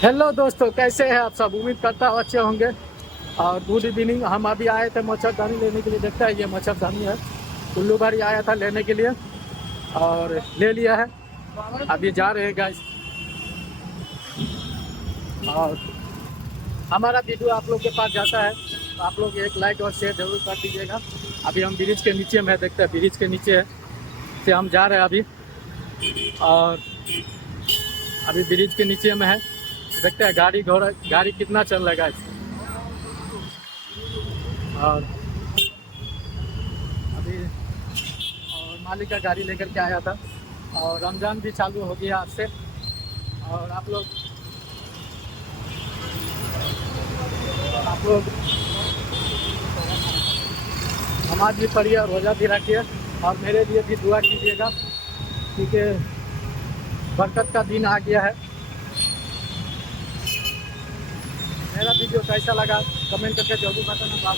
Hello दोस्तों, कैसे हैं आप सब। उम्मीद करता हूँ अच्छे होंगे। और गुड इवनिंग। हम अभी आए थे मच्छरदानी लेने के लिए। देखते हैं, ये मच्छरदानी है। कुल्लू भरी आया था लेने के लिए और ले लिया है। अभी जा रहे हैं गाइस। और हमारा वीडियो आप लोग के पास जाता है तो आप लोग एक लाइक और शेयर जरूर कर दीजिएगा। अभी हम ब्रिज के नीचे में है, देखते हैं ब्रिज के नीचे है से हम जा रहे हैं अभी। और अभी ब्रिज के नीचे में है, देखते हैं गाड़ी घोड़ा गाड़ी कितना चल रहा है गाइस। और अभी और मालिक का गाड़ी लेकर के आया था। और रमज़ान भी चालू हो गया आज से। और आप लोग नमाज भी पढ़िए और रोज़ा भी रखिए। और मेरे लिए भी दुआ कीजिएगा क्योंकि बरकत का दिन आ गया है। मेरा वीडियो कैसा लगा कमेंट करके जरूर बताना। बाबा।